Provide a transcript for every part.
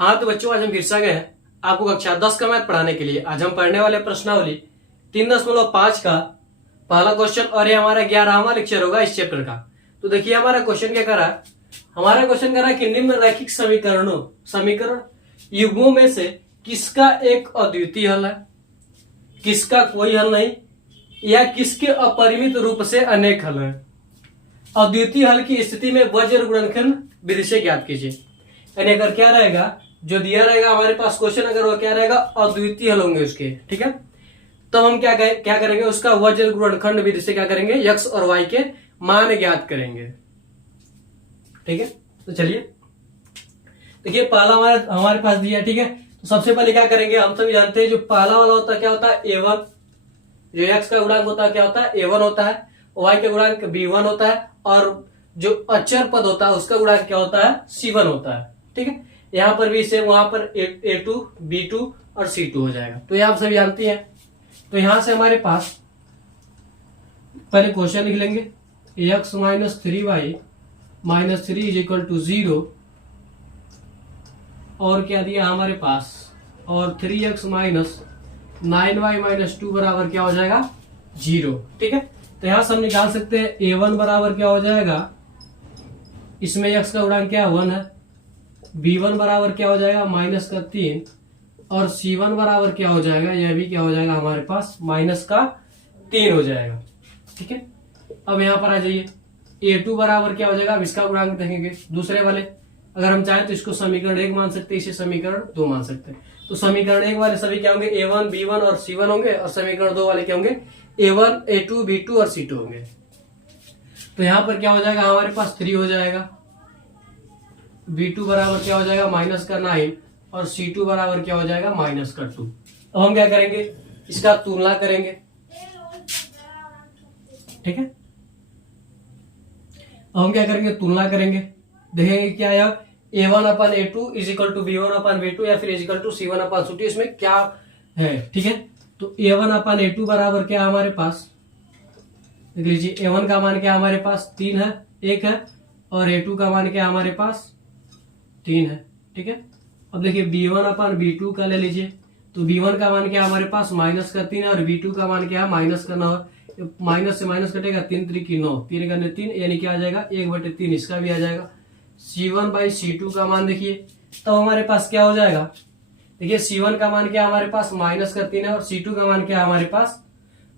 हाँ तो बच्चों, आज हम फिर से आ गए हैं आपको कक्षा 10 का मैथ पढ़ाने के लिए। आज हम पढ़ने वाले प्रश्नावली 3.5 का पहला क्वेश्चन, और ये हमारा 11वां लेक्चर होगा इस चैप्टर का। तो देखिए हमारा क्वेश्चन क्या करा है। हमारा क्वेश्चन करा कि निम्न रैखिक समीकरण युग्मों में से किसका एक अद्वितीय हल है, किसका कोई हल नहीं, या किसके अपरिमित रूप से अनेक हल है। अद्वितीय हल की स्थिति में वज्र गुणनखंड विधि से ज्ञात कीजिए। यानी अगर क्या रहेगा, जो दिया रहेगा हमारे पास क्वेश्चन, अगर वो क्या रहेगा, अद्वितीय हल होंगे उसके, ठीक है। तो हम क्या करेंगे, उसका वज्र गुणनखंड विधि से क्या करेंगे, x और y के मान ज्ञात करेंगे, ठीक है। तो चलिए देखिए, पहला हमारे पास दिया, ठीक है। तो सबसे पहले क्या करेंगे, हम सभी जानते हैं जो पहला वाला होता है क्या होता है, a1। जो x का गुणांक होता है क्या होता है, a1 होता है। y का गुणांक b1 होता है, और जो अचर पद होता है उसका गुणांक क्या होता है, c1 होता है, ठीक है। यहाँ पर भी सेम, वहां पर a2 b2 और c2 हो जाएगा। तो ये आप सभी जानते हैं। तो यहां से हमारे पास पहले क्वेश्चन लिख लेंगे, x minus 3y minus 3 is equal to 0, और क्या दिया हमारे पास, और 3x माइनस 9y माइनस 2 बराबर क्या हो जाएगा, 0, ठीक है। तो यहां से हम निकाल सकते हैं a1 बराबर क्या हो जाएगा, इसमें x का गुणांक क्या 1 है, b1 बराबर क्या हो जाएगा, माइनस का 3, और c1 बराबर क्या हो जाएगा, यह भी क्या हो जाएगा हमारे पास, माइनस का 3 हो जाएगा, ठीक है। अब यहां पर आ जाइए, a2 बराबर क्या हो जाएगा, अब इसका गुणांक देखेंगे दूसरे वाले। अगर हम चाहें तो इसको समीकरण 1 मान सकते हैं, इसे समीकरण 2 मान सकते हैं। तो समीकरण 1 वाले सभी क्या होंगे, a1 b1 और c1 होंगे, और समीकरण 2 वाले क्या होंगे, a1 a2 b2 और c2 होंगे। तो यहां पर क्या हो जाएगा, हमारे पास 3 हो जाएगा, b2 बराबर क्या हो जाएगा, माइनस का 9, और c2 बराबर क्या हो जाएगा, माइनस का 2। अब हम क्या करेंगे, इसका तुलना करेंगे, ठीक है। अब हम क्या करेंगे, तुलना करेंगे, देखेंगे क्या आया, a1 upon a2 is equal to b1 upon b2, या फिर is equal to c1 upon c2, इसमें क्या है, ठीक है। तो a1 अपन a2 बराबर क्या हमारे पास, देख लीजिए, a1 का मान क्या हमारे पास 3 है, 1 है, और a2 का मान क्या हमारे पास 3 है, ठीक है। अब देखिए b1 अपन b2 का ले लीजिए, तो b1 का मान क्या हमारे पास माइनस का 3 है, और b2 का मान क्या है, माइनस का 9 है। माइनस से माइनस कटेगा, 3 3 की 9, 3 का 3, यानी क्या आ जाएगा, 1/3 इसका भी आ जाएगा। c1 बाई c2 का मान देखिए, तो हमारे पास क्या हो जाएगा, देखिए c1 का मान क्या हमारे पास माइनस का 3 है, और c2 का मान क्या हमारे पास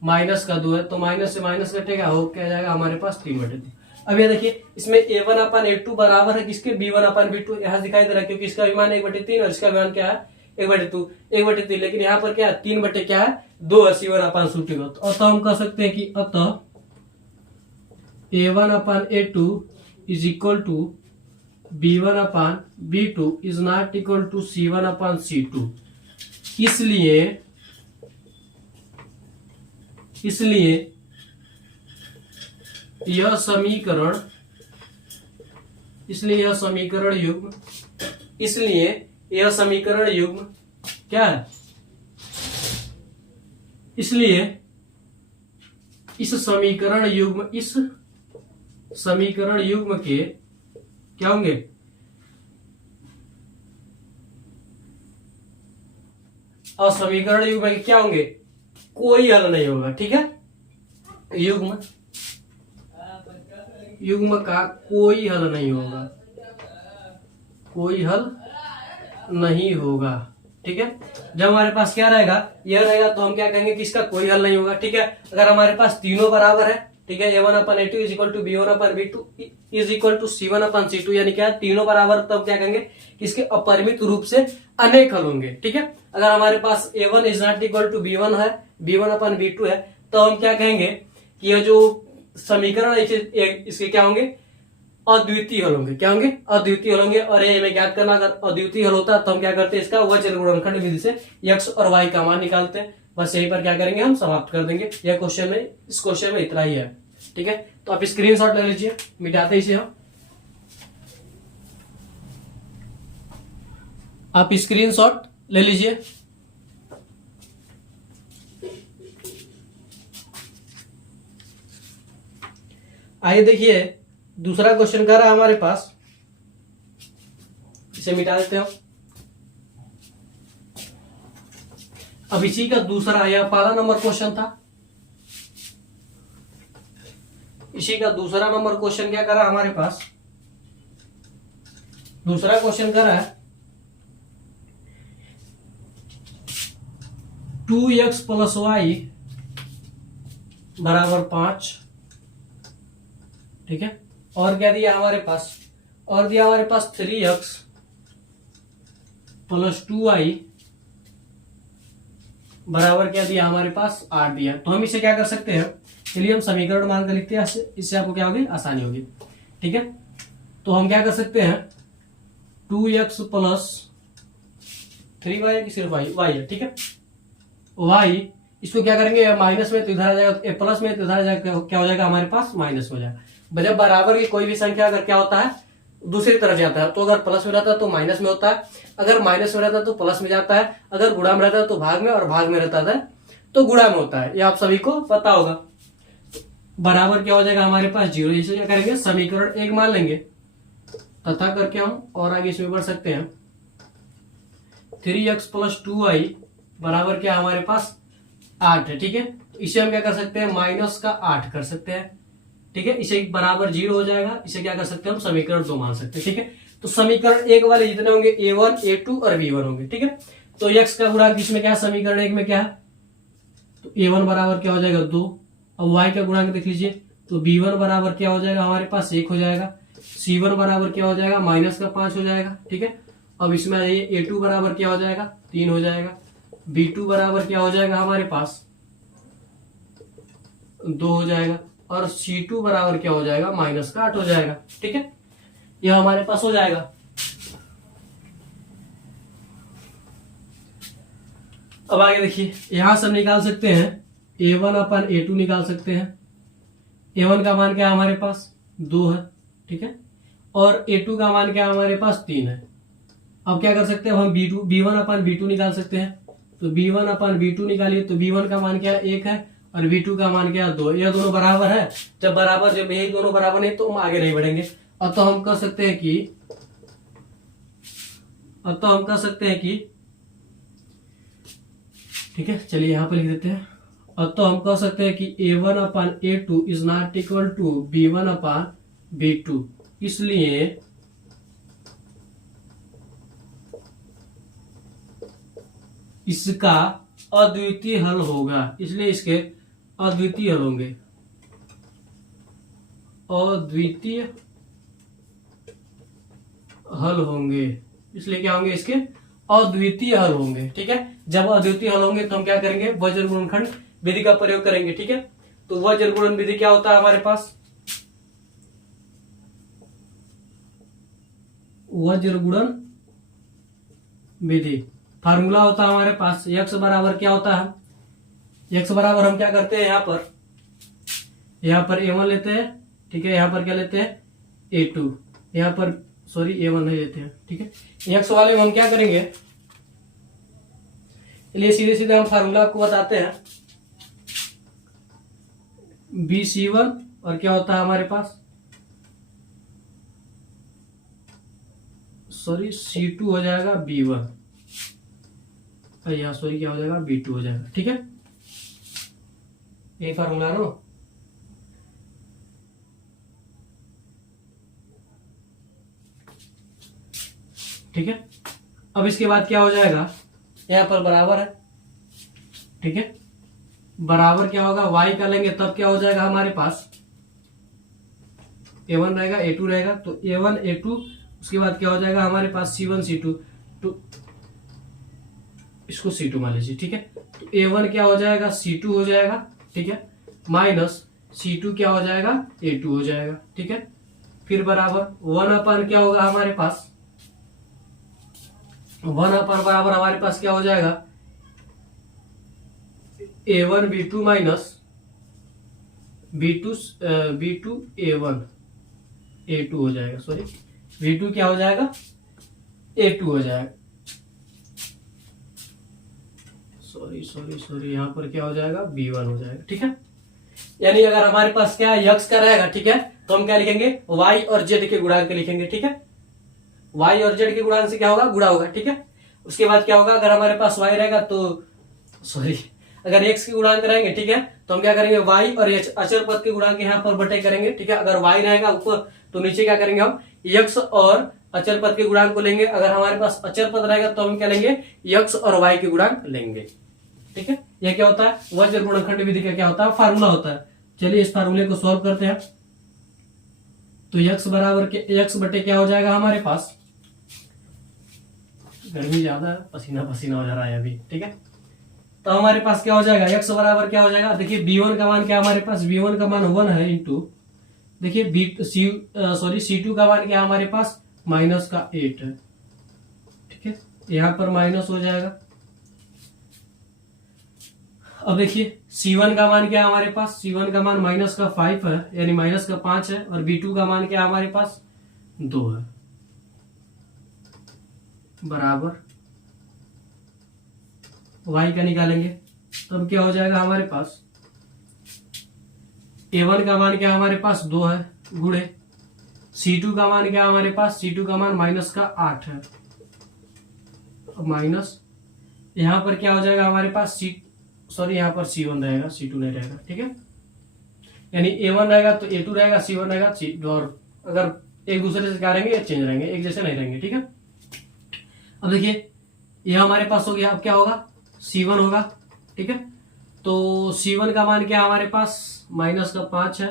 माइनस का 2 है। तो माइनस से माइनस कटेगा, हो क्या जाएगा हमारे पास 3/3। अब ये देखिए, इसमें a1 अपन a2 बराबर है किसके, b1 अपन b2, यहाँ दिखाई दे रहा है, क्योंकि इसका भी मान 1/3 और इसका भी मान क्या है 1/3, लेकिन यहाँ पर क्या है 3 क्या है 2 है, c1 अपन c2। तो हम कह सकते हैं कि अतः a1 upon a2 is equal to b1 upon b2 is not equal to c1 upon c2। इसलिए यह समीकरण युग्म क्या है, इसलिए इस समीकरण युग्म के क्या होंगे, समीकरण युग्म के क्या होंगे, कोई हल नहीं होगा, ठीक है। युग्म का कोई हल नहीं होगा, ठीक है। जब हमारे पास क्या रहेगा, यह रहेगा, तो हम क्या कहेंगे कि इसका कोई हल नहीं होगा, ठीक है। अगर हमारे पास तीनों बराबर है, ठीक है, a1 upon a2 is equal to b1 upon b2 is equal to c1 upon c2, यानी क्या तीनों बराबर, तब क्या कहेंगे कि इसके अपरिमित रूप से अनेक हल होंगे, ठीक है। अगर हमारे पास a1 is not equal to b1 है, b1 अपन b2 है, तो हम क्या कहेंगे कि यह जो समीकरण है इसके क्या होंगे, अद्वितीय हल होंगे, क्या होंगे, अद्वितीय हल होंगे। और ये हमें ज्ञात करना, अगर अद्वितीय हल होता है तो हम क्या करते हैं, इसका वज्र गुणनखंड विधि से x और y का मान निकालते हैं। बस यहीं पर क्या करेंगे, हम समाप्त कर देंगे। यह क्वेश्चन में, इस क्वेश्चन में इतना ही है, ठीक है। तो आप स्क्रीनशॉट ले लीजिए, मिटाते इसे हम, आप स्क्रीनशॉट ले लीजिए। आइए देखिए, दूसरा क्वेश्चन कर रहा है हमारे पास, इसे मिटा देते हैं। अब इसी का दूसरा, यह पहला नंबर क्वेश्चन था, इसी का दूसरा नंबर क्वेश्चन क्या करा हमारे पास, दूसरा क्वेश्चन करा है 2x प्लस वाई बराबर 5, ठीक है। और क्या दिया हमारे पास, और दिया हमारे पास 3x प्लस 2y बराबर क्या दिया हमारे पास 8 दिया। तो हम इसे क्या कर सकते हैं, चलिए हम समीकरण मान कर लिखते हैं, इससे आपको क्या होगी, आसानी होगी, ठीक है। तो हम क्या कर सकते हैं, 2x प्लस 3y है कि सिर्फ y है, ठीक है। y इसको क्या करेंगे, माइनस में तो इधर आ जाएगा, प्लस में तो इधर आ जाएगा, क्या हो जाएगा हमारे पास माइनस हो जाएगा। जब बराबर की कोई भी संख्या अगर क्या होता है दूसरी तरफ जाता है, तो अगर प्लस में रहता है तो माइनस में होता है, अगर माइनस में रहता है तो प्लस में जाता है, अगर गुणा में रहता है तो भाग में, और भाग में रहता है तो गुणा में होता है। ये आप सभी को पता होगा। बराबर क्या हो जाएगा हमारे पास 0। इसे क्या करेंगे, समीकरण 1 मान लेंगे तथा करके हम और आगे इसमें बढ़ सकते हैं। 3x प्लस 2y बराबर क्या हमारे पास 8 है, ठीक है। इसे हम क्या कर सकते हैं, माइनस का 8 कर सकते हैं, ठीक है। इसे बराबर 0 हो जाएगा, इसे क्या कर सकते हैं हम, समीकरण 2 मान सकते हैं, ठीक है। तो समीकरण 1 वाले जितने होंगे a1 a2 और b1 होंगे, ठीक है। तो x का गुणांक इसमें क्या है, समीकरण 1 में क्या है, तो a1 बराबर क्या हो जाएगा 2। अब y का गुणांक देख लीजिए, तो b1 बराबर क्या हो जाएगा हमारे पास 1 हो जाएगा, c1 बराबर क्या हो जाएगा माइनस का 5 हो जाएगा, ठीक है। अब इसमें आ जाइए, a2 बराबर क्या हो जाएगा 3 हो जाएगा, b2 बराबर क्या हो जाएगा हमारे पास 2 हो जाएगा, और c2 बराबर क्या हो जाएगा माइनस का 8 हो जाएगा, ठीक है। यह हमारे पास हो जाएगा। अब आगे देखिए, यहां से हम निकाल सकते हैं a1 अपन a2 निकाल सकते हैं। a1 का मान क्या है हमारे पास 2 है, ठीक है, और a2 का मान क्या है हमारे पास 3 है। अब क्या कर सकते हैं हम, b1 अपन b2 निकाल सकते हैं। तो b1 अपन b2 निकालिए, तो b1 का मान क्या है 1 है, और b2 का मान क्या है 2। यह दोनों बराबर है, जब यही दोनों बराबर नहीं तो हम आगे नहीं बढ़ेंगे। अब तो हम कह सकते हैं कि ठीक है, चलिए यहां पर लिख देते हैं। अब तो हम कह सकते हैं कि a1 upon a2 is not equal to b1 upon b2, इसलिए इसका अद्वितीय हल होगा, इसलिए इसके अद्वितीय हल होंगे, अद्वितीय हल होंगे, इसलिए क्या होंगे इसके अद्वितीय हल होंगे, ठीक है। जब अद्वितीय हल होंगे तो हम क्या करेंगे, वज्र गुणनखंड विधि का प्रयोग करेंगे, ठीक है। तो वज्र गुणन विधि क्या होता है हमारे पास, वज्र गुणन विधि फार्मूला होता है हमारे पास, x बराबर क्या होता है, x बराबर हम क्या करते हैं, यहाँ पर a1 लेते हैं, ठीक है, यहाँ पर क्या लेते हैं a2, यहाँ पर सॉरी a1 नहीं लेते हैं, ठीक है। x वाले में हम क्या करेंगे, इसलिए सीधे सीधे हम फार्मूला आपको बताते हैं, bc1 और क्या होता है हमारे पास सॉरी c2 हो जाएगा b1, यहाँ सॉरी क्या हो जाएगा b2 हो जाएगा, ठीक है। यही फार्मूला है ना, ठीक है। अब इसके बाद क्या हो जाएगा, यहाँ पर बराबर है, ठीक है, बराबर क्या होगा y का लेंगे तब क्या हो जाएगा हमारे पास a1 रहेगा a2 रहेगा, तो a1 a2 उसके बाद क्या हो जाएगा हमारे पास c1 c2, तो इसको c2 मान लीजिए, ठीक है। तो a1 क्या हो जाएगा c2 हो जाएगा, ठीक है, माइनस c2 क्या हो जाएगा a2 हो जाएगा, ठीक है। फिर बराबर 1 अपन क्या होगा हमारे पास 1 अपन बराबर हमारे पास क्या हो जाएगा a1 b2 minus b2 a1 a2 हो जाएगा, सॉरी b2 क्या हो जाएगा a2 हो जाएगा, सॉरी यहाँ पर क्या हो जाएगा b1 हो जाएगा, ठीक है। यानी अगर हमारे पास क्या x का रहेगा, ठीक है, तो हम क्या लिखेंगे y और z के गुणांक लिखेंगे, ठीक है। y और z के गुणांक से क्या होगा गुणा होगा, ठीक है। उसके बाद क्या होगा, अगर हमारे पास y रहेगा तो सॉरी, अगर x की गुणांक रहेंगे, ठीक है, तो हम क्या करेंगे y और h अचर पद के गुणांक यहाँ पर बटे करेंगे, ठीक है। अगर y रहेगा ऊपर तो नीचे क्या करेंगे हम x और अचर पद के गुणांक को लेंगे। अगर हमारे पास अचर पद रहेगा तो हम क्या लेंगे x और y के गुणांक लेंगे, ठीक है। यह क्या होता है वज्र गुणनखंड विधि का क्या होता है फार्मूला होता है। चलिए इस फार्मूले को सॉल्व करते हैं। तो x बराबर के x बटे क्या हो जाएगा हमारे पास, गर्मी ज्यादा है, पसीना पसीना हो जा रहा है अभी, ठीक है। तो हमारे पास क्या हो जाएगा x बराबर क्या हो जाएगा, देखिए b1 का मान क्या हमारे पास, b1 का मान 1 है इंटू, देखिए c2 का मान क्या हमारे पास माइनस का 8 है, ठीक है, यहां पर माइनस हो जाएगा। अब देखिए c1 का मान क्या है हमारे पास, c1 का मान माइनस का 5 है, यानी माइनस का 5 है, और b2 का मान क्या हमारे पास 2 है, बराबर y का निकालेंगे तब क्या हो जाएगा हमारे पास, a1 का मान क्या हमारे पास 2 है, गुणे c2 का मान क्या हमारे पास, c2 का मान माइनस का 8 है, माइनस यहां पर क्या हो जाएगा हमारे पास यहाँ पर c1 रहेगा, c2 नहीं रहेगा, ठीक है। यानी a1 रहेगा तो a2 रहेगा, c1 रहेगा c2, और अगर एक दूसरे से क्या रहेंगे चेंज रहेंगे, एक जैसे नहीं रहेंगे, ठीक है। अब देखिए यह हमारे पास हो गया, अब क्या होगा c1 होगा, ठीक है। तो c1 का मान क्या हमारे पास माइनस का 5 है,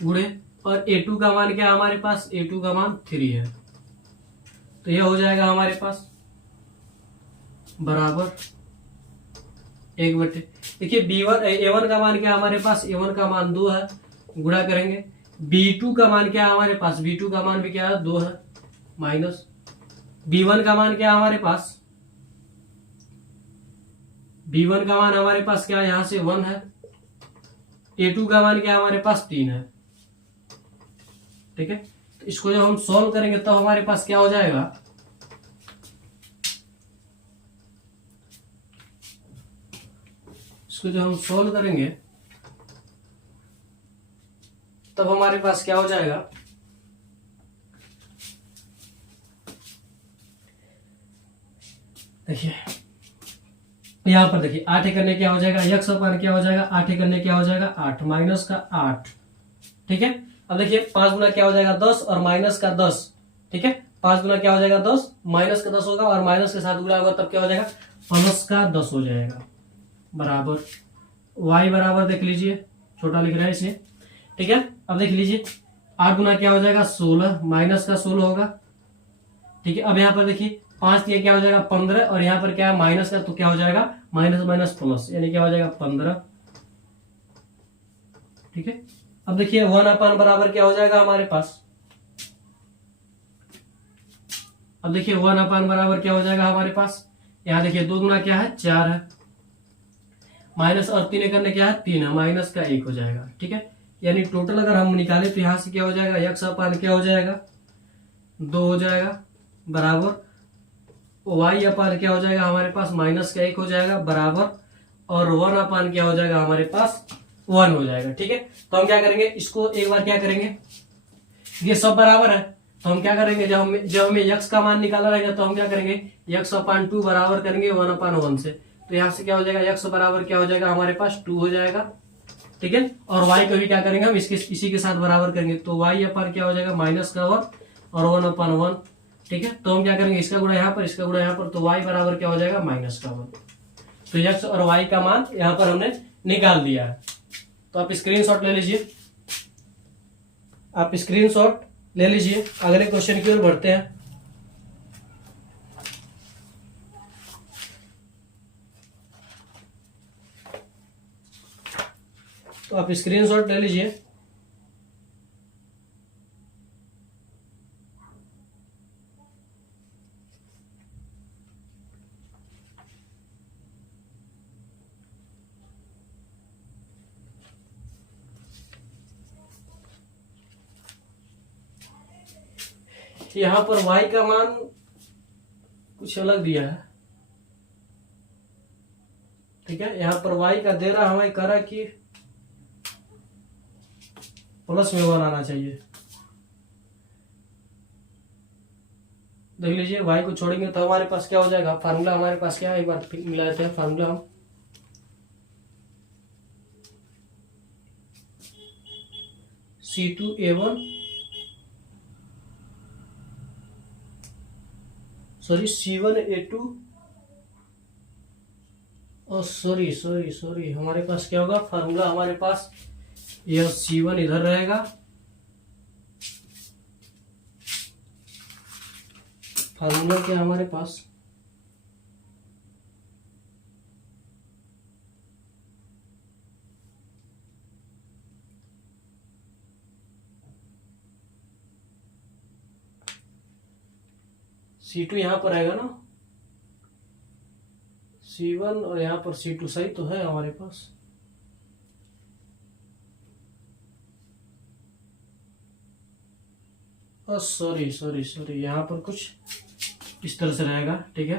गुणे और a2 का मान क्या हमारे पास, a2 का मान 3 है, तो यह हो जाएगा हमारे पास बराबर 1 बटे, देखिए a1 का मान क्या हमारे पास, a1 का मान 2 है, गुणा करेंगे b2 का मान क्या हमारे पास, b2 का मान भी क्या है 2 है, माइनस b1 का मान क्या हमारे पास, b1 का मान हमारे पास क्या है यहां से 1 है, a2 का मान क्या हमारे पास 3 है, ठीक है। तो इसको जब हम सॉल्व करेंगे तो हमारे पास क्या हो जाएगा, इसको जब हम सॉल्व करेंगे तब हमारे पास क्या हो जाएगा, देखिए यहां पर देखिए 8 करने क्या हो जाएगा, x अपान क्या हो जाएगा 8 करने क्या हो जाएगा 8 माइनस का 8, ठीक है। अब देखिए 5 गुना क्या हो जाएगा 10 और माइनस का 10, ठीक है, 5 गुना क्या हो जाएगा 10, माइनस का 10 होगा और माइनस के साथ गुणा होगा तब क्या हो जाएगा प्लस का 10 हो जाएगा, बराबर y बराबर देख लीजिए, छोटा लिख रहा है इसे, ठीक है। अब देख लीजिए 8 गुना क्या हो जाएगा 16, माइनस का 16 होगा, ठीक है। अब यहाँ पर देखिए 5 दिया क्या हो जाएगा 15, और यहाँ पर क्या है माइनस का, तो क्या हो जाएगा माइनस माइनस प्लस, यानी क्या हो जाएगा 15, ठीक है। अब देखिए 1 अपान बराबर क्या हो जाएगा हमारे पास, अब देखिए 1 अपान बराबर क्या हो जाएगा हमारे पास, यहाँ देखिए 2 गुना क्या है 4 है, माइनस और 3 करने क्या है 3 है, माइनस का 1 हो जाएगा, ठीक है। यानी टोटल अगर हम निकाले तो यहां से क्या हो जाएगा x अपान क्या हो जाएगा 2 हो जाएगा, बराबर y अपान क्या हो जाएगा हमारे पास माइनस का 1 हो जाएगा, बराबर और 1 अपान क्या हो जाएगा हमारे पास 1 हो जाएगा, ठीक है। तो हम क्या करेंगे इसको एक बार क्या करेंगे, ये सब बराबर है तो हम क्या करेंगे, जब हमें x का मान निकाला रहेगा तो हम क्या करेंगे x अपान 2 बराबर करेंगे 1 अपान 1 से, तो यहाँ से क्या हो जाएगा x बराबर क्या हो जाएगा हमारे पास 2 हो जाएगा, ठीक है। और y को भी क्या करेंगे हम इसी के साथ बराबर करेंगे, तो y अपान क्या हो जाएगा माइनस का 1 और 1 अपान 1, ठीक है। तो हम क्या करेंगे इसका गुणा यहाँ पर, इसका गुणा यहाँ पर, तो y बराबर क्या हो जाएगा माइनस का 1, तो x और y का मान यहाँ पर हमने निकाल दिया है। तो आप स्क्रीनशॉट ले लीजिए, आप स्क्रीनशॉट ले लीजिए, अगले क्वेश्चन की ओर बढ़ते हैं। तो आप स्क्रीनशॉट ले लीजिए। यहां पर y का मान कुछ अलग दिया है, ठीक है। यहां पर y का दे रहा हमें कह रहा कि प्लस में 1 आना चाहिए, देख लीजिए y को छोड़ेंगे तो हमारे पास क्या हो जाएगा, फार्मूला हमारे पास क्या है, एक बार फिर मिला देते हैं फार्मूला हम। C2A1 सॉरी C1A2 और सॉरी हमारे पास क्या होगा फार्मूला, हमारे पास यह C1 इधर रहेगा, फार्मूला क्या हमारे पास C2 यहाँ पर आएगा ना, C1 और यहाँ पर C2 सही तो है हमारे पास। सॉरी यहाँ पर कुछ इस तरह से रहेगा, ठीक है।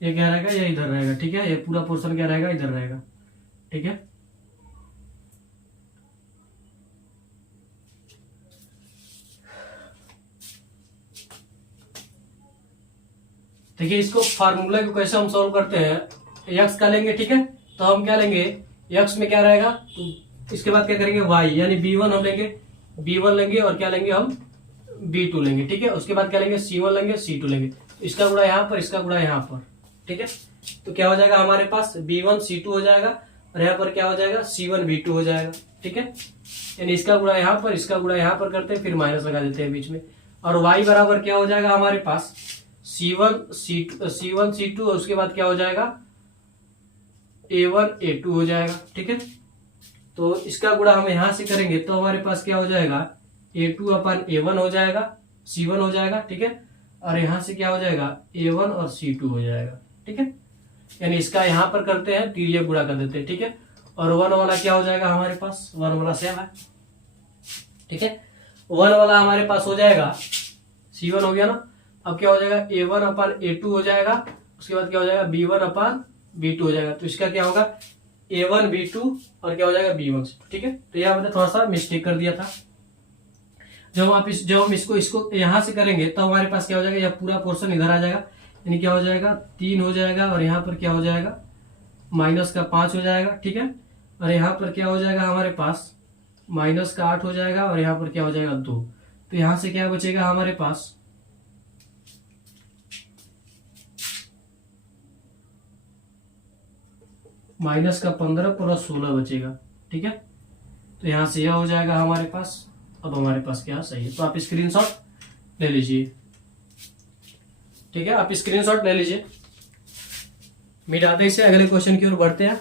ये क्या रहेगा, ये इधर रहेगा, ठीक है। ये पूरा पोर्शन क्या रहेगा, इधर रहेगा, ठीक है। देखिए इसको फार्मूला को कैसे हम सॉल्व करते हैं, यक्स का लेंगे, ठीक है। तो हम क्या लेंगे, यक्स में क्या रहेगा, तो इसके बाद क्या करेंगे वाई, यानी B1 हम लेंगे, B1 लेंगे और क्या लेंगे हम B2 लेंगे, ठीक है। उसके बाद क्या लेंगे C1 लेंगे, C2 लेंगे, इसका गुणा यहाँ पर, इसका गुणा यहाँ पर, ठीक है। तो क्या हो जाएगा हमारे पास B1 C2 हो जाएगा और यहाँ पर क्या हो जाएगा C1 B2 हो जाएगा, ठीक है। यानी इसका गुणा यहाँ पर, इसका गुणा यहाँ पर करते हैं, फिर माइनस लगा देते हैं बीच में, और y बराबर क्या हो जाएगा हमारे पास C1 C2 और उसके बाद क्या हो जाएगा A1 A2 हो जाएगा, ठीक है। तो इसका गुणा हम यहां से करेंगे तो हमारे पास क्या हो जाएगा A2 अपन A1 हो जाएगा, C1 हो जाएगा, ठीक है। और यहां से क्या हो जाएगा A1 और C2 हो जाएगा, ठीक है। यानी इसका यहां पर करते हैं, तिरिया गुणा कर देते हैं, ठीक है। और 1 वाला क्या हो जाएगा हमारे पास, 1 वाला सेम है, ठीक है। 1 वाला हमारे पास हो जाएगा, C1 हो गया ना। अब क्या हो जाएगा A1 अपन A2 हो जाएगा, उसके बाद क्या हो जाएगा B1 अपन B2 हो जाएगा। तो इसका क्या होगा A1 B2 और क्या हो जाएगा B1, ठीक है। तो यहाँ मैंने थोड़ा सा मिस्टेक कर दिया था। जब हम इसको यहां से करेंगे तो हमारे पास क्या हो जाएगा, यह पूरा पोर्शन इधर आ जाएगा, यानी क्या हो जाएगा 3 हो जाएगा और यहाँ पर क्या हो जाएगा माइनस का 5 हो जाएगा, ठीक है। और यहाँ पर क्या हो जाएगा हमारे पास माइनस का 8 हो जाएगा और यहाँ पर क्या हो जाएगा 2। तो यहाँ से क्या बचेगा हमारे पास माइनस का 15 प्लस 16 बचेगा, ठीक है। तो यहां से यह हो जाएगा हमारे पास। अब हमारे पास क्या सही है, तो आप स्क्रीनशॉट ले लीजिए, ठीक है। आप स्क्रीनशॉट ले लीजिए, मिटाते इसे, अगले क्वेश्चन की ओर बढ़ते हैं।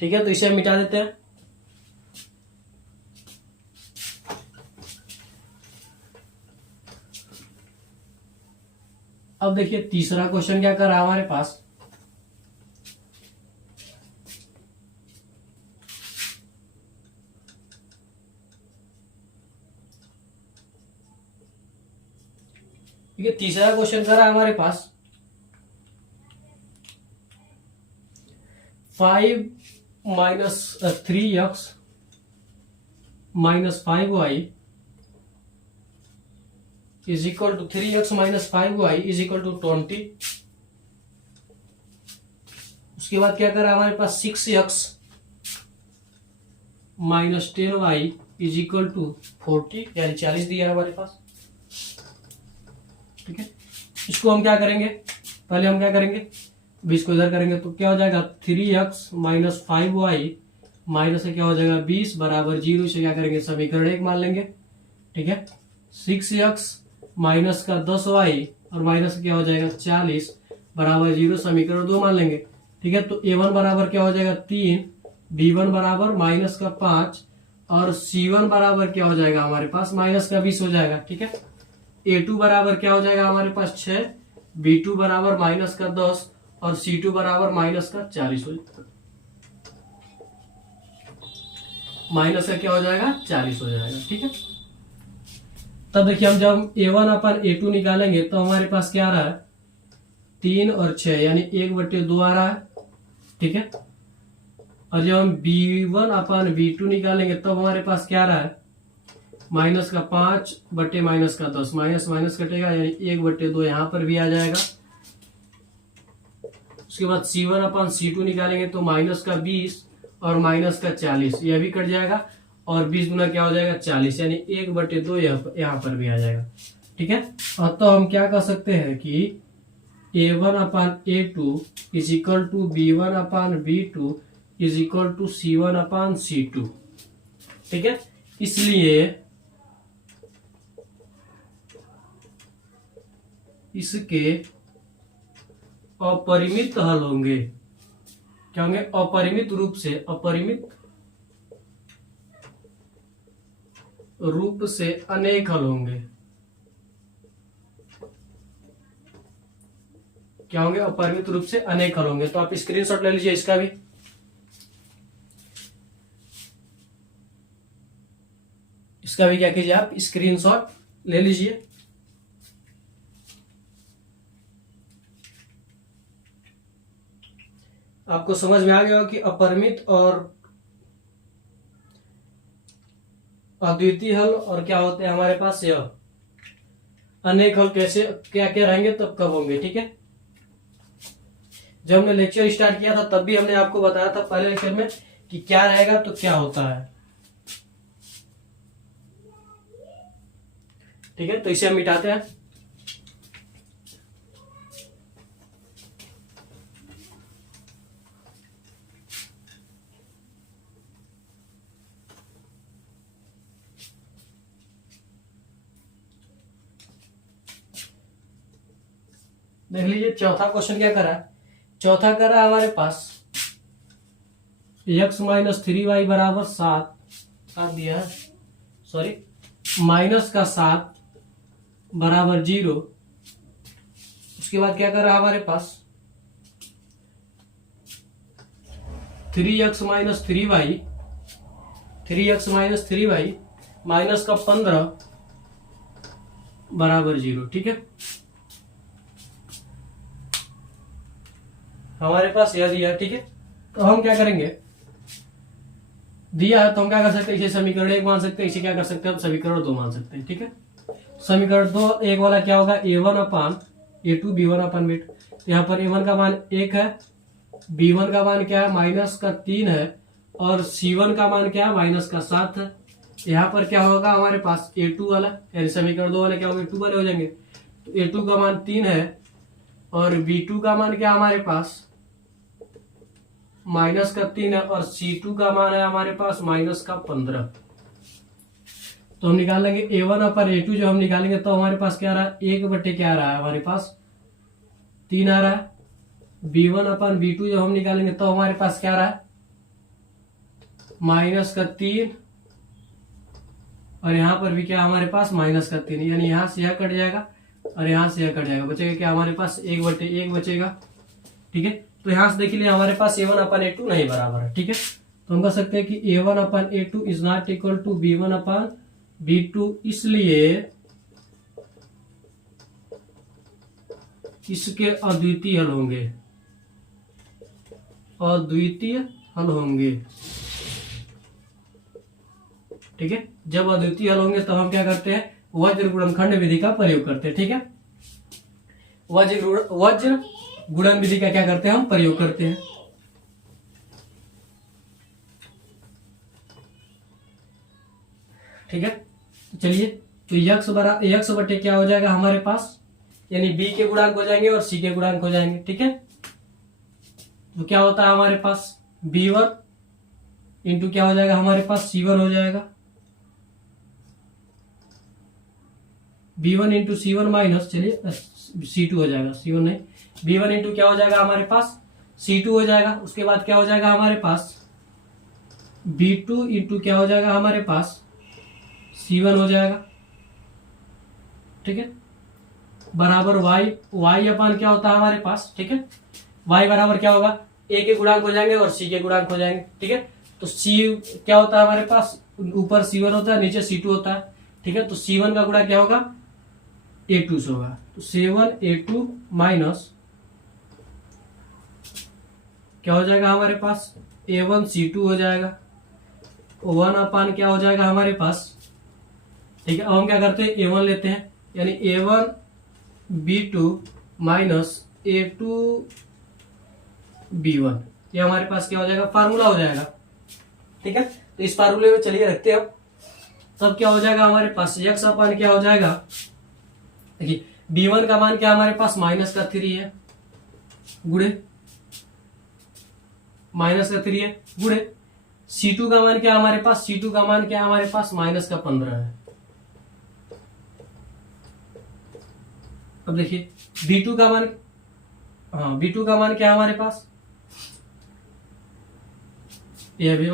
ठीक है, तो इसे हम मिटा देते हैं। अब देखिए तीसरा क्वेश्चन क्या कर रहा है हमारे पास, ठीक है। तीसरा क्वेश्चन कर रहा है हमारे पास 5 minus 3x minus 5y is equal to 3x minus 5y is equal to 20। उसके बाद क्या कर रहा है हमारे पास 6x minus 10y is equal to 40, यानी 40 दिया है हमारे पास, ठीक है। इसको हम क्या करेंगे, पहले हम क्या करेंगे, इसको इधर करेंगे तो क्या हो जाएगा 3x माइनस 5y माइनस से क्या हो जाएगा 20 बराबर 0। से क्या करेंगे समीकरण 1 मान लेंगे, ठीक है। 6x माइनस का 10y और माइनस क्या हो जाएगा 40 बराबर 0, समीकरण 2 मान लेंगे, ठीक है। तो a1 बराबर क्या हो जाएगा 3, b1 बराबर माइनस का 5 और c1 बराबर क्या हो जाएगा हमारे पास माइनस का 20 हो जाएगा, ठीक है। a2 बराबर क्या हो जाएगा हमारे पास 6, b2 बराबर माइनस का 10 और c2 बराबर माइनस का 40 हो जाएगा, माइनस का क्या हो जाएगा 40 हो जाएगा, ठीक है। तब देखिए हम जब A1 अपन A2 निकालेंगे तो हमारे पास क्या आ रहा है, 3 और 6 यानी 1/2 आ रहा है, ठीक है। और जब हम B1 अपन B2 निकालेंगे तब हमारे पास क्या आ रहा है, -5 बटे -10, माइनस माइनस कटेगा यानी 1/2 यहाँ पर भी आ जाएगा। उसके बाद C1 अपन C2 निकालेंगे तो -20 और -40 यह भी कट जाएगा, और 20 गुना क्या हो जाएगा 40 यानी 1/2 यहाँ पर भी आ जाएगा, ठीक है। और तो हम क्या कर सकते हैं कि A1 upon A2 is equal to B1 upon B2 is equal to C1 upon C2, ठीक है। इसलिए इसके अपरिमित हल होंगे, क्या होंगे, अपरिमित रूप से अनेक हल होंगे, क्या होंगे, अपरिमित रूप से अनेक हल होंगे। तो आप स्क्रीनशॉट ले लीजिए इसका भी, क्या कीजिए आप स्क्रीनशॉट ले लीजिए। आपको समझ में आ गया हो कि अपरिमित और अद्वितीय हल और क्या होते हैं हमारे पास, यह अनेक हल कैसे क्या क्या रहेंगे तब कब होंगे, ठीक है। जब हमने लेक्चर स्टार्ट किया था तब भी हमने आपको बताया था पहले लेक्चर में कि क्या रहेगा तो क्या होता है, ठीक है। तो इसे हम मिटाते हैं। देख लीजिए चौथा क्वेश्चन क्या करा है, चौथा करा हमारे पास x - 3y बराबर 7 दिया है, सॉरी -7 बराबर 0। उसके बाद क्या कर रहा है हमारे पास 3x - 3y -15 बराबर 0, ठीक है। हमारे पास यह दिया है, ठीक है। तो हम क्या करेंगे, दिया है तो हम क्या कर सकते हैं, इसे समीकरण 1 मान सकते हैं, इसे क्या कर सकते हैं हम समीकरण 2 मान सकते हैं, ठीक है। समीकरण 2 1 वाला क्या होगा, A1 upon A2 B1 upon B2। यहाँ पर A1 का मान 1 है, B1 का मान क्या है -3 है, और C1 का मान क्या है -7 है। यहाँ पर क्या होगा हमारे पास A2 वाला यानी समीकरण 2 वाले क्या होंगे 2 वाले हो जाएंगे। तो A2 का मान 3 है और B2 का मान क्या हमारे पास -3 है, और C2 का मान है हमारे पास -15। तो हम निकाल लेंगे A1 अपन A2 जो हम निकालेंगे तो हमारे पास क्या आ रहा है 1/, क्या आ रहा है हमारे पास 3 आ रहा है। B1 अपन B2 जो हम निकालेंगे तो हमारे पास क्या आ रहा है -3, और यहाँ पर भी क्या हमारे पास -3, यानी यहाँ से यह कट जाएगा और यहाँ से यह कट जाएगा, बचेगा क्या हमारे पास 1/1 बचेगा, ठीक है। तो यहाँ से देख लिया हमारे पास A1 अपन A2 नहीं बराबर है, ठीक है। तो हम कह सकते हैं कि A1 upon A2 is not equal to B1 upon B2, इसलिए इसके अद्वितीय हल होंगे, ठीक है। जब अद्वितीय हल होंगे तब हम क्या करते हैं वज्र गुणनखंड विधि का प्रयोग करते हैं, ठीक है। वज्र गुणन विधि का क्या करते हैं हम प्रयोग करते हैं, ठीक है। चलिए तो यक्स बटे क्या हो जाएगा हमारे पास, यानी बी के गुणांक हो जाएंगे और सी के गुणांक हो जाएंगे, ठीक है। तो क्या होता है हमारे पास B1 इंटू क्या हो जाएगा हमारे पास C1 हो जाएगा, B1 इंटू C1 माइनस, चलिए C2 हो जाएगा, C1 नहीं, B1 इंटू क्या हो जाएगा हमारे पास C2 हो जाएगा। उसके बाद क्या हो जाएगा हमारे पास B2 इंटू क्या हो जाएगा हमारे पास C1 हो जाएगा, ठीक है, बराबर y अपन क्या होता है हमारे पास, ठीक है। y बराबर क्या होगा a के गुणांक हो जाएंगे और c के गुणांक हो जाएंगे, ठीक है। तो c क्या होता है हमारे पास ऊपर C1 होता है नीचे C2 होता है, ठीक है, तो C1 का गुणा क्या होगा, A2 से होगा। तो 7A2 माइनस क्या हो जाएगा हमारे पास, A1C2 हो जाएगा, 1 अपान क्या हो जाएगा हमारे पास। ठीक है, अब हम क्या करते हैं, A1 लेते हैं, यानी A1B2 माइनस A2B1, ये हमारे पास क्या हो जाएगा, फार्मूला हो जाएगा। ठीक है, तो इस फार्मूले में चलिए रखते हैं। तब क्या हो जाएगा हमारे पास, x अपान क्या हो जाएगा, देखिए B1 का मान क्या हमारे पास -3 है, गुड़े -3 है, गुड़े C2 का मान क्या हमारे पास, C2 का मान क्या हमारे पास -15 है। अब देखिए B2 का मान, हाँ B2 का मान क्या है हमारे पास, यह भी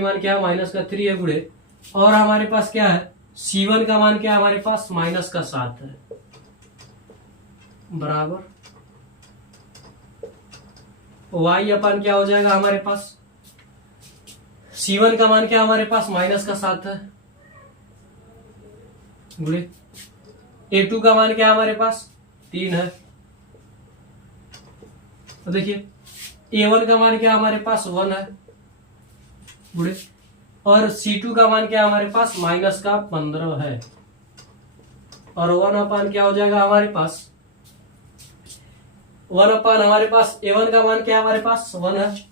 मान क्या है -3 है, गुड़े और हमारे पास क्या है, C1 का मान क्या है हमारे पास -7 है, बराबर y अपन क्या हो जाएगा हमारे पास, C1 का मान क्या हमारे पास -7 है, गुड़े A2 का मान क्या हमारे पास 3 है। तो देखिए A1 का मान क्या हमारे पास 1 है, गुड़े और C2 का मान क्या हमारे पास -15 है, और 1 अपान क्या हो जाएगा हमारे पास, 1 अपान हमारे पास A1 का मान क्या हमारे पास 1 है,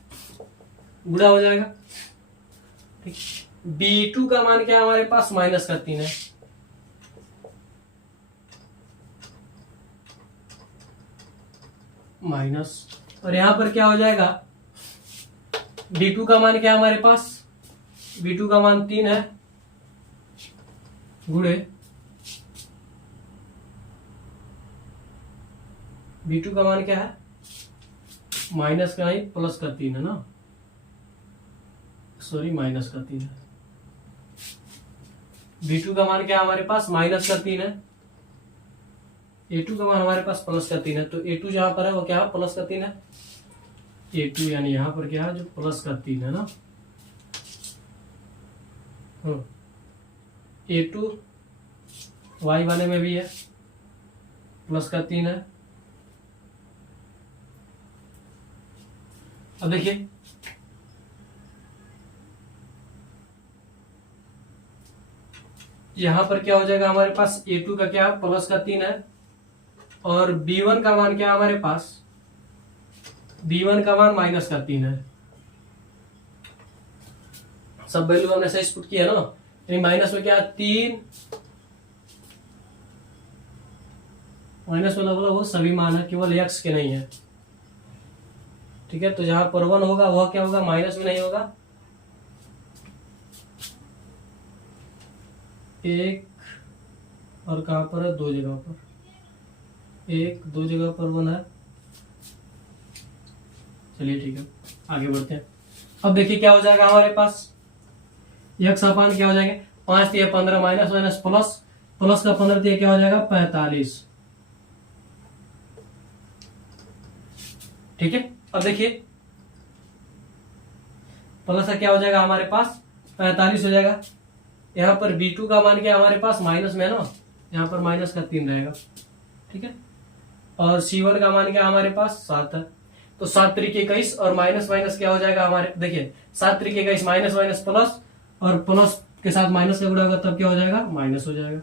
गुड़ा हो जाएगा। ठीक, B2 का मान क्या हमारे पास -3 है, माइनस, और यहां पर क्या हो जाएगा, B2 का मान क्या है हमारे पास, B2 का मान 3 है, गुणे B2 का मान क्या है, माइनस का नहीं प्लस का 3 है ना, सॉरी माइनस का 3 है। B2 का मान क्या है हमारे पास -3 है, A2 का मान हमारे पास +3 है, तो A2 जहां पर है वो क्या है, +3 है, A2 यानी यहां पर क्या है जो +3 है ना, A2 y वाले में भी है +3 है। अब देखिए यहां पर क्या हो जाएगा हमारे पास, A2 का क्या +3 है, और B1 का मान क्या हमारे पास, B1 का मान -3 है। सब वैल्यू हमने सही पुट किया ना, यानी माइनस में क्या 3, माइनस वाला बोला वो सभी मान है, केवल x के नहीं है। ठीक है, तो जहां पर 1 होगा वह क्या होगा, माइनस में नहीं होगा, 1 और कहां पर है, 2 जगह पर, 1 2 जगह पर 1 है। चलिए ठीक है आगे बढ़ते हैं। अब देखिए क्या हो जाएगा हमारे पास, x अपान क्या हो जाएगा, 5 दिया 15 माइनस माइनस प्लस, प्लस का 15 दिया क्या हो जाएगा 45। ठीक है, अब देखिए प्लस का क्या हो जाएगा हमारे पास 45 हो जाएगा। यहाँ पर B2 का मान क्या हमारे पास माइनस में है ना, यहाँ पर -3 रहेगा। ठीक है, और C1 का मान क्या हमारे पास 7 है, तो 7 तरीके 21 और माइनस माइनस क्या हो जाएगा हमारे, देखिए 7 तरीके 21 माइनस माइनस प्लस, और प्लस के साथ माइनस का गुणा होगा तब क्या हो जाएगा, माइनस हो जाएगा।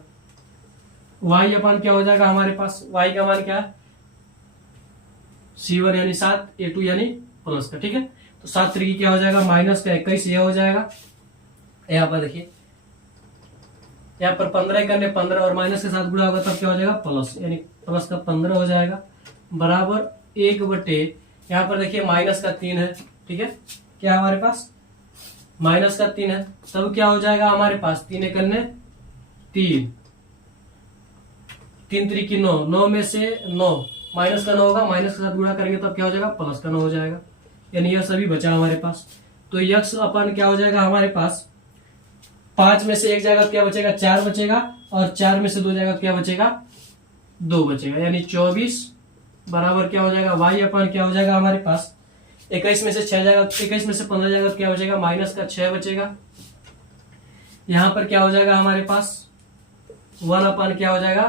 y अपान क्या हो जाएगा हमारे पास, y का मान क्या है C1 यानी 7, A2 यानी प्लस का। ठीक है, तो 7 तरीके क्या हो जाएगा, माइनस का 21 यह हो जाएगा। यहाँ पर देखिए यहाँ पर 15 करने 15 और माइनस के साथ गुणा होगा तब क्या हो जाएगा प्लस, यानी प्लस का 15 हो जाएगा, बराबर 1/, यहाँ पर देखिए माइनस का 3 है। ठीक है, क्या हमारे पास माइनस का 3 है, तब क्या हो जाएगा हमारे पास 3 करने 3, 3 तरीके 9, 9 में से 9 माइनस का 9 होगा, माइनस के साथ गुणा करेंगे तब क्या हो जाएगा प्लस का 9 हो जाएगा, यानी यह सभी बचा हमारे पास। तो x अपन क्या हो जाएगा हमारे पास, 5 में से एक जगह क्या बचेगा 4 बचेगा, और 4 में से 2 जगह क्या बचेगा 2 बचेगा, यानी 24 बराबर क्या हो जाएगा y अपन क्या हो जाएगा हमारे पास 21 में से 6 जगह, 21 में से 15 जगह क्या बचेगा -6 बचेगा। यहां पर क्या हो जाएगा हमारे पास 1/, क्या हो जाएगा,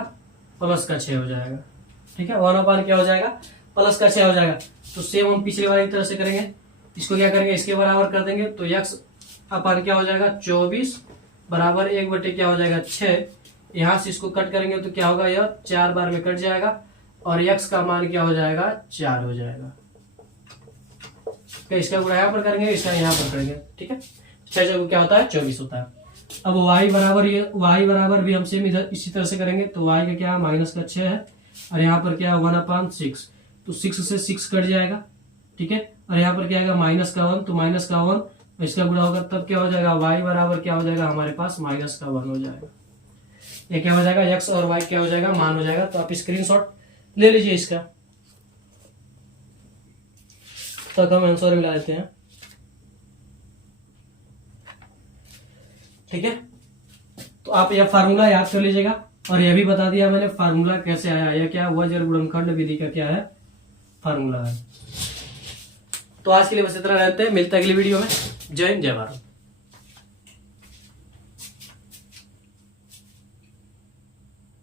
+6 हो जाएगा। ठीक है, 1/, क्या हो जाएगा, +6 हो जाएगा। तो सेम हम पिछले वाली तरह से करेंगे, इसको क्या करेंगे, इसके बराबर कर देंगे। तो x/, क्या हो जाएगा, 24 बराबर 1/, क्या हो जाएगा, 6। यहां से इसको कट करेंगे तो क्या होगा, यह 4 बार में कट जाएगा और x का मान क्या हो जाएगा, 4 हो जाएगा। तो इसका गुणा यहाँ पर करेंगे, इसका यहाँ पर करेंगे। ठीक है, 6 जगह क्या होता है, 24 होता है। अब y बराबर भी हम सेम इधर इसी तरह से करेंगे। तो y का क्या, -6 है और यहाँ पर क्या है, 1/6। तो 6 से 6 कट जाएगा। ठीक है, और यहाँ पर क्या आएगा, -1, तो -1 इसका गुणा होगा तब क्या हो जाएगा, y बराबर क्या हो जाएगा, हमारे पास -1 हो जाएगा। ये क्या हो जाएगा, x और y क्या हो जाएगा, मान हो जाएगा। तो आप स्क्रीनशॉट ले लीजिए इसका, तक हम आंसर मिला देते हैं। ठीक है, तो आप यह फार्मूला याद कर लीजिएगा और यह भी बता दिया मैंने फार्मूला कैसे आया, यह क्या वज्र गुणनखंड विधि का क्या है, फार्मूला है। तो आज के लिए बस इतना रहते हैं, मिलते हैं अगली वीडियो में। जय हिंद, जय भारत।